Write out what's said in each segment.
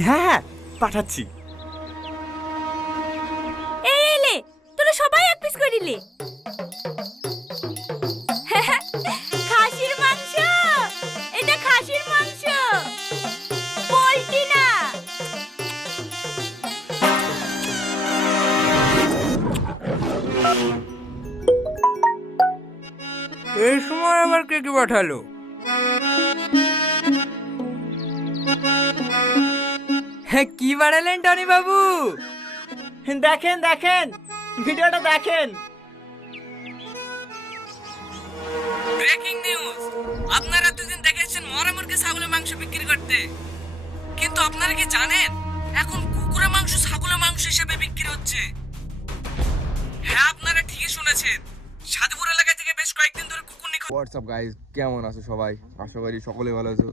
হ্যাঁ হ্যাঁ পাঠাচ্ছি। এই এলে তোরা সবাই এক পিস করিলি। খাসির মাংস, এটা খাসির মাংস, পোল্ট্রি না। এই সময় আবার কে কি পাঠালো? হ্যাঁ, কি বাড়ালেন টনি বাবু? দেখেন দেখেন ভিডিওটা দেখেন। Breaking news! আপনারা দুদিন দেখেছেন মরামুরগি ছাগলের মাংস বিক্রি করতে, কিন্তু আপনারা কি জানেন এখন কুকুরের মাংস ছাগলের মাংস হিসেবে বিক্রি হচ্ছে? হ্যাঁ, আপনারা ঠিকই শুনেছেন। সাধুপুর এলাকা থেকে বেশ কয়েকদিন ধরে কুকুর নিখোঁজ। হোয়াটসঅ্যাপ গাইস, কেমন আছো সবাই? আশা করি সকলে ভালো আছো।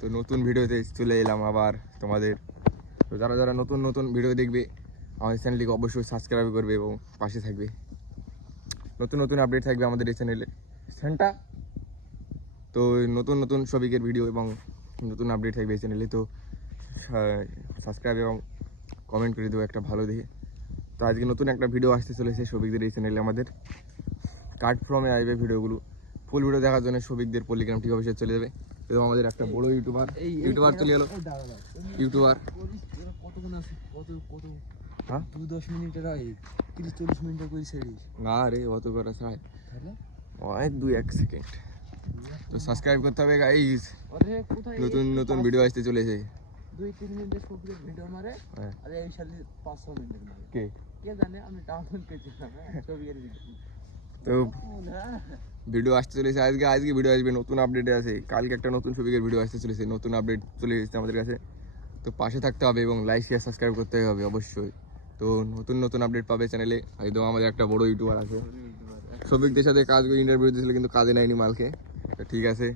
তো নতুন ভিডিওতে চলে এলাম আবার তোমাদের। তো যারা যারা নতুন নতুন ভিডিও দেখবে আমাদের চ্যানেলটিকে অবশ্যই সাবস্ক্রাইব করবে এবং পাশে থাকবে। নতুন নতুন আপডেট থাকবে আমাদের এই চ্যানেলে। তো নতুন নতুন সবিকের ভিডিও এবং নতুন আপডেট থাকবে এই চ্যানেলে। তো সাবস্ক্রাইব এবং কমেন্ট করে দেবো একটা ভালো দেখে। তো আজকে নতুন একটা ভিডিও আসতে চলেছে সবিকদের এই চ্যানেলে। আমাদের কাট ফ্রমে আসবে ভিডিওগুলো। ফুল ভিডিও দেখার জন্য সবিকদের পল্লিগ্রাম ঠিক অফিসে চলে যাবে। তো আমাদের একটা বড় ইউটিউবার চলে গেল। ইউটিউবার হ্যাঁ 2-10 মিনিটের আগে 30-40 মিনিটের করে ছেড়িস না রে, অত করা চাই ওই 2-1 সেকেন্ড। তো সাবস্ক্রাইব করতে হবে গাইস, আরে কোথায় নতুন নতুন ভিডিও আসতে চলেছে। 2-3 মিনিটের সবগুলো ভিডিও মারে হ্যাঁ। আরে এই শালি 500 মিনিটের মারে কে কে জানে, আমি ডাউনলোড করেছিলাম ছবি এর ভিডিও। তো ভিডিও আসতে চলেছে আজকে ভিডিও আসবে, নতুন আপডেটে আছে। কালকে একটা নতুন সবিকের ভিডিও আসতে চলেছে, নতুন আপডেট চলে এসেছে আমাদের কাছে। তো পাশে থাকতে হবে এবং লাইক শেয়ার সাবস্ক্রাইব করতে হবে অবশ্যই। তো নতুন নতুন আপডেট পাবে চ্যানেলে। একদম আমাদের একটা বড় ইউটিউবার আছে, সবিকদের সাথে কাজ করে ইন্টারভিউ দিয়েছিল কিন্তু কাজে নেয়নি মালকে। তো ঠিক আছে,